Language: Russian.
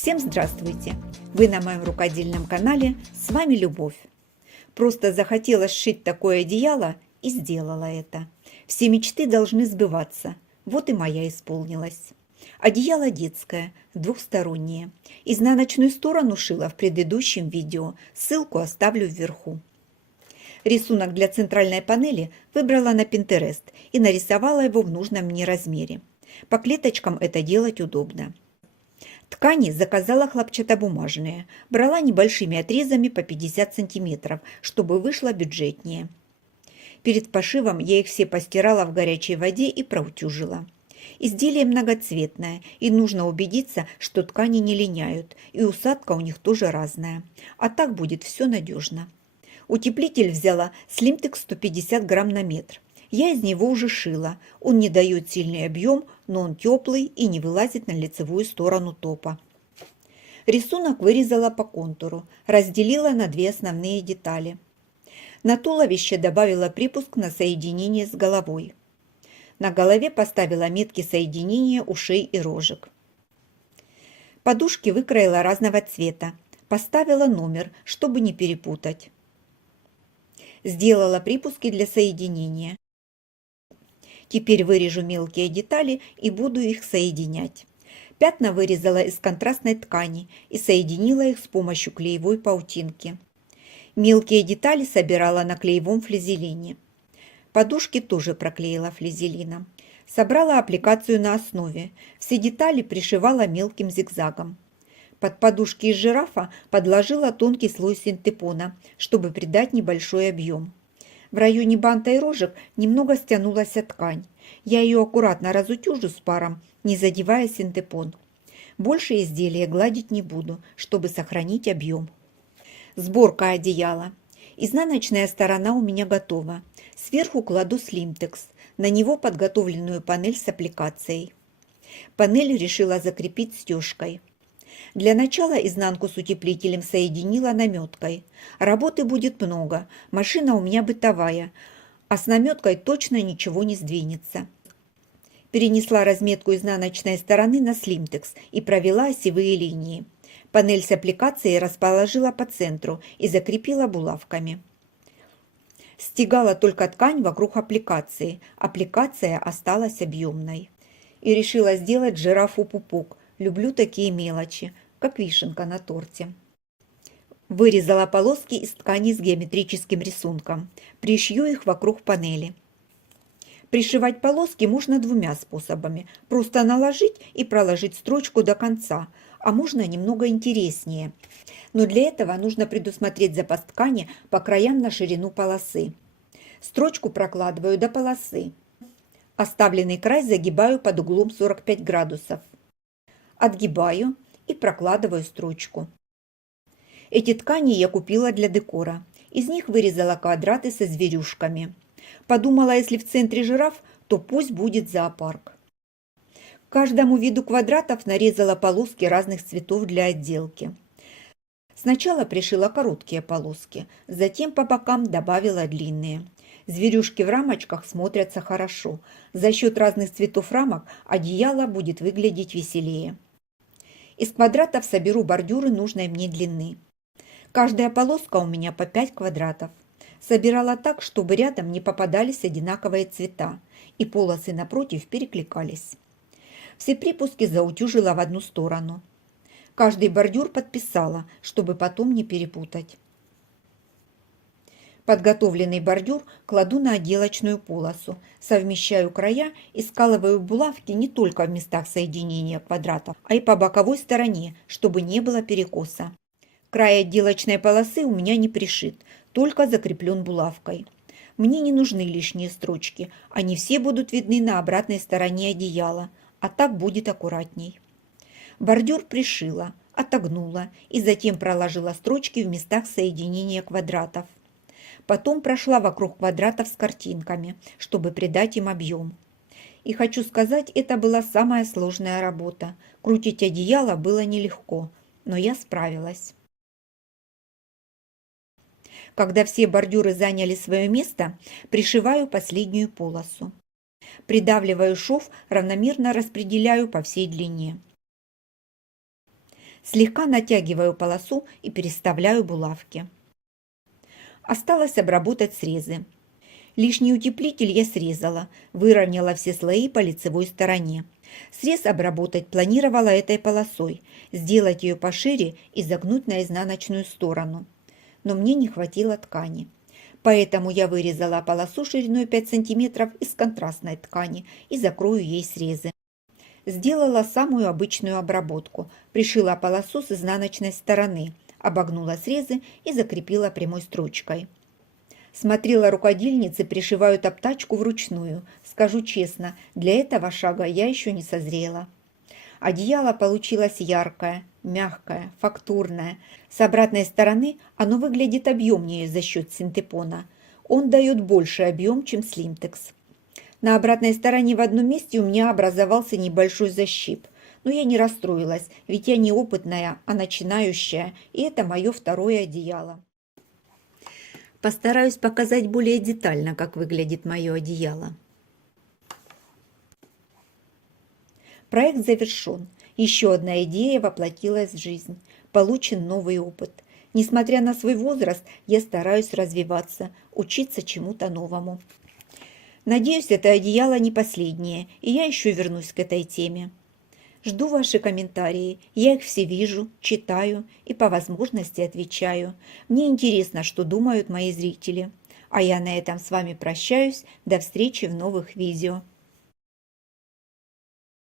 Всем здравствуйте! Вы на моем рукодельном канале, с вами Любовь. Просто захотела сшить такое одеяло и сделала это. Все мечты должны сбываться, вот и моя исполнилась. Одеяло детское, двухстороннее. Изнаночную сторону шила в предыдущем видео, ссылку оставлю вверху. Рисунок для центральной панели выбрала на Pinterest и нарисовала его в нужном мне размере. По клеточкам это делать удобно. Ткани заказала хлопчатобумажные, брала небольшими отрезами по 50 сантиметров, чтобы вышло бюджетнее. Перед пошивом я их все постирала в горячей воде и проутюжила. Изделие многоцветное, и нужно убедиться, что ткани не линяют, и усадка у них тоже разная. А так будет все надежно. Утеплитель взяла Slimtex 150 грамм на метр. Я из него уже шила. Он не дает сильный объем, но он теплый и не вылазит на лицевую сторону топа. Рисунок вырезала по контуру, разделила на две основные детали. На туловище добавила припуск на соединение с головой. На голове поставила метки соединения ушей и рожек. Подушки выкроила разного цвета. Поставила номер, чтобы не перепутать. Сделала припуски для соединения. Теперь вырежу мелкие детали и буду их соединять. Пятна вырезала из контрастной ткани и соединила их с помощью клеевой паутинки. Мелкие детали собирала на клеевом флизелине. Подушки тоже проклеила флизелином. Собрала аппликацию на основе. Все детали пришивала мелким зигзагом. Под подушки из жирафа подложила тонкий слой синтепона, чтобы придать небольшой объем. В районе банта и рожек немного стянулась ткань. Я ее аккуратно разутюжу с паром, не задевая синтепон. Больше изделия гладить не буду, чтобы сохранить объем. Сборка одеяла. Изнаночная сторона у меня готова. Сверху кладу Slimtex, на него подготовленную панель с аппликацией. Панель решила закрепить стежкой. Для начала изнанку с утеплителем соединила наметкой. Работы будет много, машина у меня бытовая, а с наметкой точно ничего не сдвинется. Перенесла разметку изнаночной стороны на Slimtex и провела осевые линии. Панель с аппликацией расположила по центру и закрепила булавками. Стягала только ткань вокруг аппликации. Аппликация осталась объемной. И решила сделать жирафу пупок. Люблю такие мелочи, как вишенка на торте. Вырезала полоски из ткани с геометрическим рисунком. Пришью их вокруг панели. Пришивать полоски можно двумя способами. Просто наложить и проложить строчку до конца, а можно немного интереснее. Но для этого нужно предусмотреть запас ткани по краям на ширину полосы. Строчку прокладываю до полосы. Оставленный край загибаю под углом 45 градусов. Отгибаю и прокладываю строчку. Эти ткани я купила для декора. Из них вырезала квадраты со зверюшками. Подумала, если в центре жираф, то пусть будет зоопарк. К каждому виду квадратов нарезала полоски разных цветов для отделки. Сначала пришила короткие полоски, затем по бокам добавила длинные. Зверюшки в рамочках смотрятся хорошо. За счет разных цветов рамок одеяло будет выглядеть веселее. Из квадратов соберу бордюры нужной мне длины. Каждая полоска у меня по 5 квадратов. Собирала так, чтобы рядом не попадались одинаковые цвета, и полосы напротив перекликались. Все припуски заутюжила в одну сторону. Каждый бордюр подписала, чтобы потом не перепутать. Подготовленный бордюр кладу на отделочную полосу, совмещаю края и скалываю булавки не только в местах соединения квадратов, а и по боковой стороне, чтобы не было перекоса. Край отделочной полосы у меня не пришит, только закреплен булавкой. Мне не нужны лишние строчки, они все будут видны на обратной стороне одеяла, а так будет аккуратней. Бордюр пришила, отогнула и затем проложила строчки в местах соединения квадратов. Потом прошла вокруг квадратов с картинками, чтобы придать им объем. И хочу сказать, это была самая сложная работа. Крутить одеяло было нелегко, но я справилась. Когда все бордюры заняли свое место, пришиваю последнюю полосу. Придавливаю шов, равномерно распределяю по всей длине. Слегка натягиваю полосу и переставляю булавки. Осталось обработать срезы. Лишний утеплитель я срезала, выровняла все слои по лицевой стороне. Срез обработать планировала этой полосой, сделать ее пошире и загнуть на изнаночную сторону. Но мне не хватило ткани. Поэтому я вырезала полосу шириной 5 см из контрастной ткани и закрою ей срезы. Сделала самую обычную обработку, пришила полосу с изнаночной стороны, обогнула срезы и закрепила прямой строчкой. Смотрела, рукодельницы пришивают обтачку вручную. Скажу честно, для этого шага я еще не созрела. Одеяло получилось яркое, мягкое, фактурное. С обратной стороны оно выглядит объемнее за счет синтепона. Он дает больше объем, чем слимтекс. На обратной стороне в одном месте у меня образовался небольшой защип. Но я не расстроилась, ведь я не опытная, а начинающая, и это мое второе одеяло. Постараюсь показать более детально, как выглядит мое одеяло. Проект завершен. Еще одна идея воплотилась в жизнь. Получен новый опыт. Несмотря на свой возраст, я стараюсь развиваться, учиться чему-то новому. Надеюсь, это одеяло не последнее, и я еще вернусь к этой теме. Жду ваши комментарии, я их все вижу, читаю и по возможности отвечаю. Мне интересно, что думают мои зрители. А я на этом с вами прощаюсь, до встречи в новых видео.